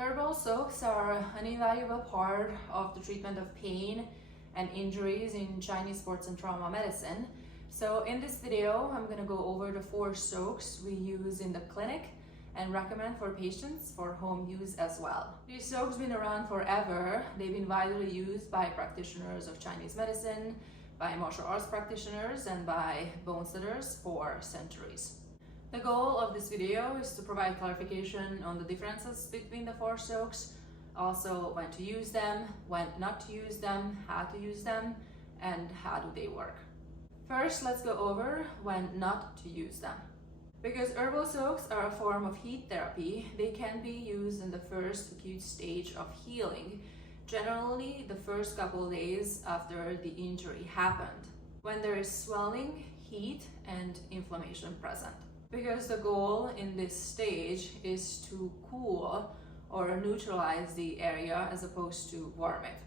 Herbal soaks are an invaluable part of the treatment of pain and injuries in Chinese sports and trauma medicine. So in this video, I'm going to go over the 4 soaks we use in the clinic and recommend for patients for home use as well. These soaks have been around forever. They've been widely used by practitioners of Chinese medicine, by martial arts practitioners, and by bone setters for centuries. The goal of this video is to provide clarification on the differences between the 4 soaks, also when to use them, when not to use them, how to use them, and how do they work. First, let's go over when not to use them. Because herbal soaks are a form of heat therapy, they can be used in the first acute stage of healing, generally the first couple of days after the injury happened, when there is swelling, heat, and inflammation present. Because the goal in this stage is to cool or neutralize the area as opposed to warm it.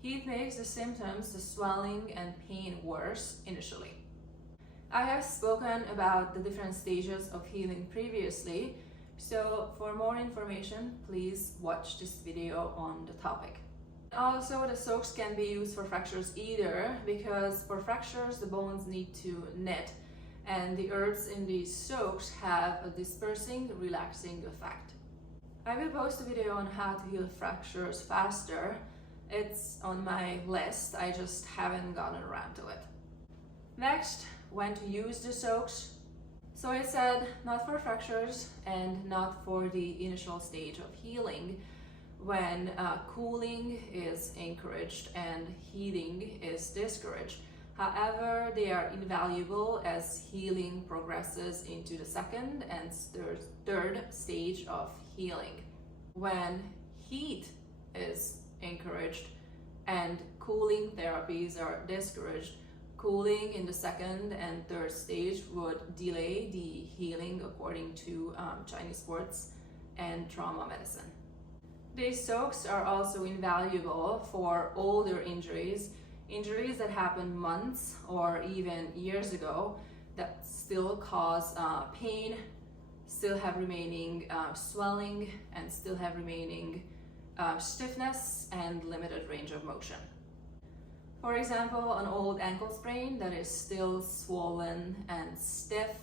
Heat makes the symptoms, the swelling and pain, worse initially. I have spoken about the different stages of healing previously, so for more information, please watch this video on the topic. Also, the soaks can be used for fractures either, because for fractures the bones need to knit, and the herbs in these soaks have a dispersing, relaxing effect. I will post a video on how to heal fractures faster. It's on my list, I just haven't gotten around to it. Next, when to use the soaks. So I said not for fractures and not for the initial stage of healing, when cooling is encouraged and heating is discouraged. However, they are invaluable as healing progresses into the second and third stage of healing. When heat is encouraged and cooling therapies are discouraged, cooling in the second and third stage would delay the healing according to Chinese sports and trauma medicine. These soaks are also invaluable for older injuries that happened months or even years ago that still cause pain, still have remaining swelling, and still have remaining stiffness and limited range of motion. For example, an old ankle sprain that is still swollen and stiff,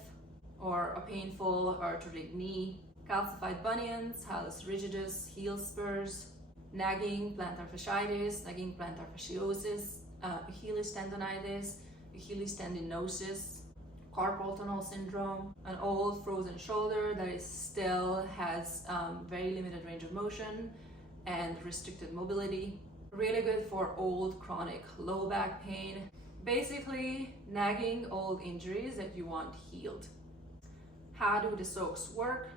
or a painful arthritic knee, calcified bunions, hallux rigidus, heel spurs, nagging plantar fasciitis, nagging plantar fasciosis, Achilles tendonitis, Achilles tendinosis, carpal tunnel syndrome, an old frozen shoulder that is still has very limited range of motion and restricted mobility. Really good for old chronic low back pain. Basically, nagging old injuries that you want healed. How do the soaks work?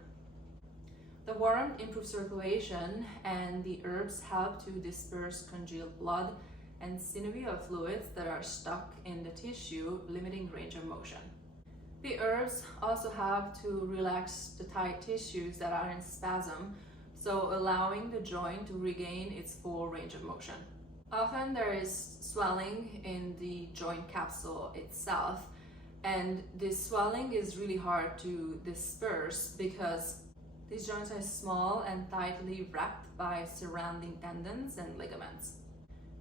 The warmth improves circulation, and the herbs help to disperse congealed blood and synovial fluids that are stuck in the tissue, limiting range of motion. The herbs also help to relax the tight tissues that are in spasm, so allowing the joint to regain its full range of motion. Often there is swelling in the joint capsule itself, and this swelling is really hard to disperse because these joints are small and tightly wrapped by surrounding tendons and ligaments.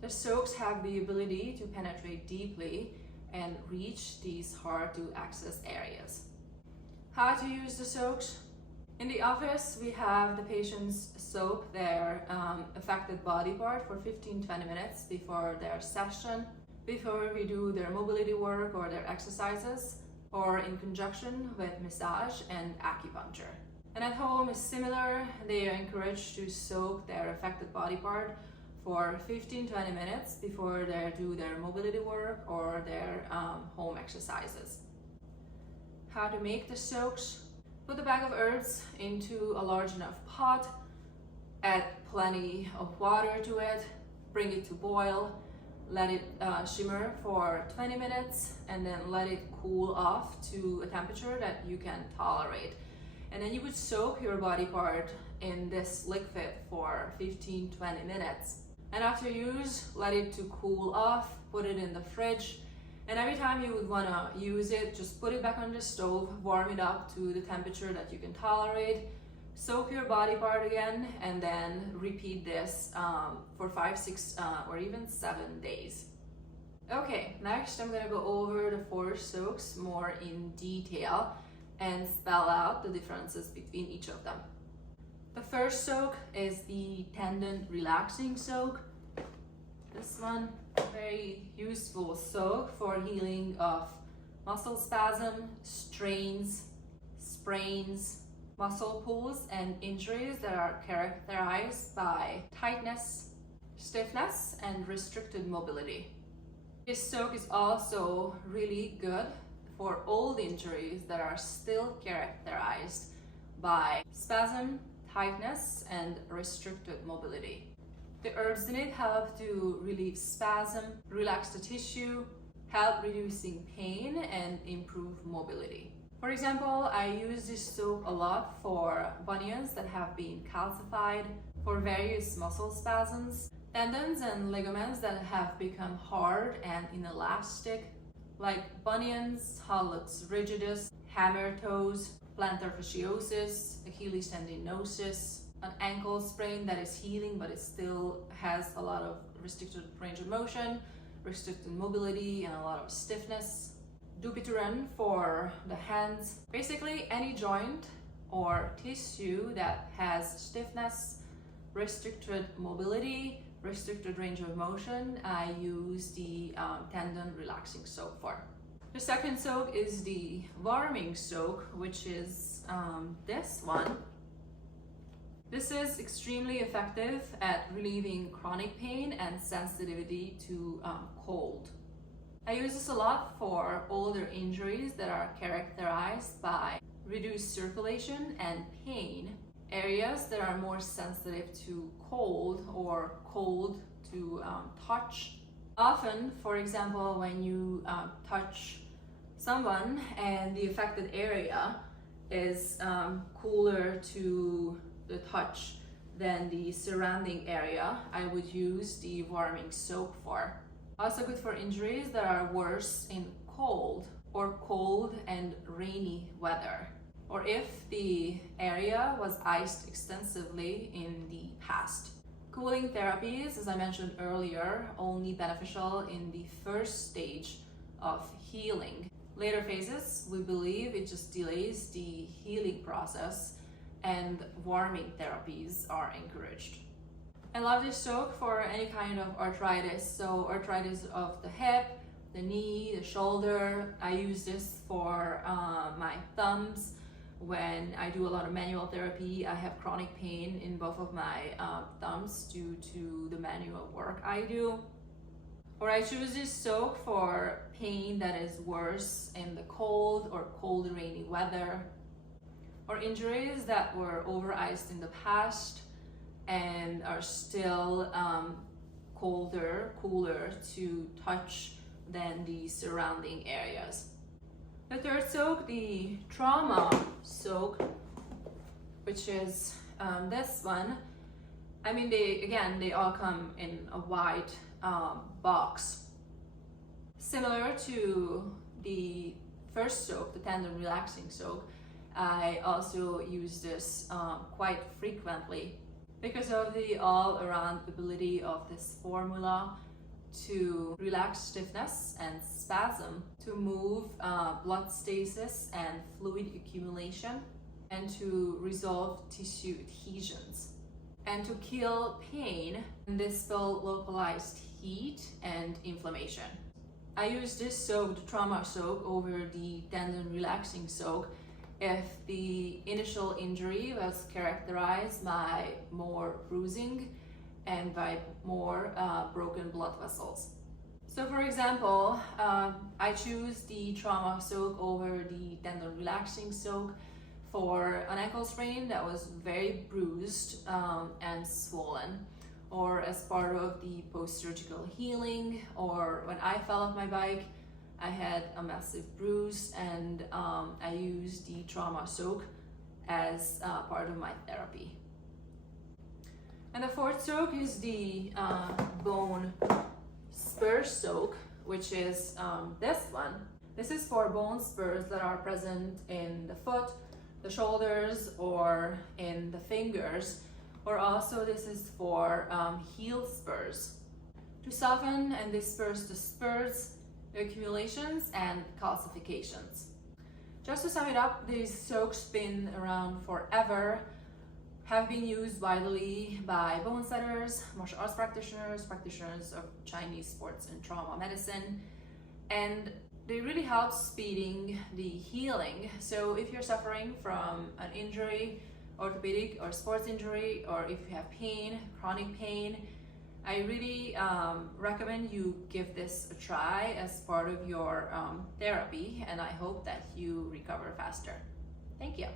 The soaks have the ability to penetrate deeply and reach these hard to access areas. How to use the soaks? In the office, we have the patients soak their affected body part for 15-20 minutes before their session, before we do their mobility work or their exercises, or in conjunction with massage and acupuncture. And at home is similar. They are encouraged to soak their affected body part for 15-20 minutes before they do their mobility work or their home exercises. How to make the soaks? Put a bag of herbs into a large enough pot, add plenty of water to it, bring it to boil, let it shimmer for 20 minutes, and then let it cool off to a temperature that you can tolerate. And then you would soak your body part in this liquid for 15-20 minutes. And after use, let it to cool off, put it in the fridge, and every time you would want to use it, just put it back on the stove, warm it up to the temperature that you can tolerate, Soak your body part again and then repeat this for 5, 6, or even 7 days. Okay, next I'm gonna go over the 4 soaks more in detail and spell out the differences between each of them. The first soak is the tendon relaxing soak. This one, very useful soak for healing of muscle spasm, strains, sprains, muscle pulls, and injuries that are characterized by tightness, stiffness, and restricted mobility. This soak is also really good for old injuries that are still characterized by spasm, tightness, and restricted mobility. The herbs in it help to relieve spasm, relax the tissue, help reducing pain, and improve mobility. For example, I use this soap a lot for bunions that have been calcified, for various muscle spasms, tendons and ligaments that have become hard and inelastic, like bunions, hallux rigidus, hammer toes, plantar fasciosis, Achilles tendinosis, an ankle sprain that is healing but it still has a lot of restricted range of motion, restricted mobility, and a lot of stiffness. Dupiturin for the hands. Basically any joint or tissue that has stiffness, restricted mobility, restricted range of motion, I use the tendon relaxing soak for. The second soak is the warming soak, which is this one. This is extremely effective at relieving chronic pain and sensitivity to cold. I use this a lot for older injuries that are characterized by reduced circulation and pain, areas that are more sensitive to cold or cold to touch. Often, for example, when you touch someone and the affected area is cooler to the touch than the surrounding area, I would use the warming soak for. Also good for injuries that are worse in cold or cold and rainy weather, or if the area was iced extensively in the past. Cooling therapies, as I mentioned earlier, only beneficial in the first stage of healing. Later phases, we believe it just delays the healing process, and warming therapies are encouraged. I love this soak for any kind of arthritis, so arthritis of the hip, the knee, the shoulder. I use this for my thumbs. When I do a lot of manual therapy, I have chronic pain in both of my thumbs due to the manual work I do. Or I choose this soak for pain that is worse in the cold or cold rainy weather, or injuries that were over iced in the past and are still cooler to touch than the surrounding areas. The third soak, the trauma soak, which is this one. I mean, they all come in a white box. Similar to the first soak, the tendon relaxing soak, I also use this quite frequently because of the all-around ability of this formula to relax stiffness and spasm, to move blood stasis and fluid accumulation, and to resolve tissue adhesions, and to kill pain and dispel localized heat and inflammation. I use this soak, the trauma soak, over the tendon relaxing soak if the initial injury was characterized by more bruising and by more broken blood vessels. So for example, I choose the trauma soak over the tendon relaxing soak for an ankle sprain that was very bruised and swollen, or as part of the post-surgical healing, or when I fell off my bike, I had a massive bruise, and I used the trauma soak as part of my therapy. And the fourth soak is the bone spur soak, which is this one. This is for bone spurs that are present in the foot, the shoulders or in the fingers, or also this is for heel spurs to soften and disperse the spurs, the accumulations and calcifications. Just to sum it up, these soaks been around forever, have been used widely by bone setters, martial arts practitioners, practitioners of Chinese sports and trauma medicine, and they really help speeding the healing. So if you're suffering from an injury, orthopedic or sports injury, or if you have pain, chronic pain, I really recommend you give this a try as part of your therapy, and I hope that you recover faster. Thank you.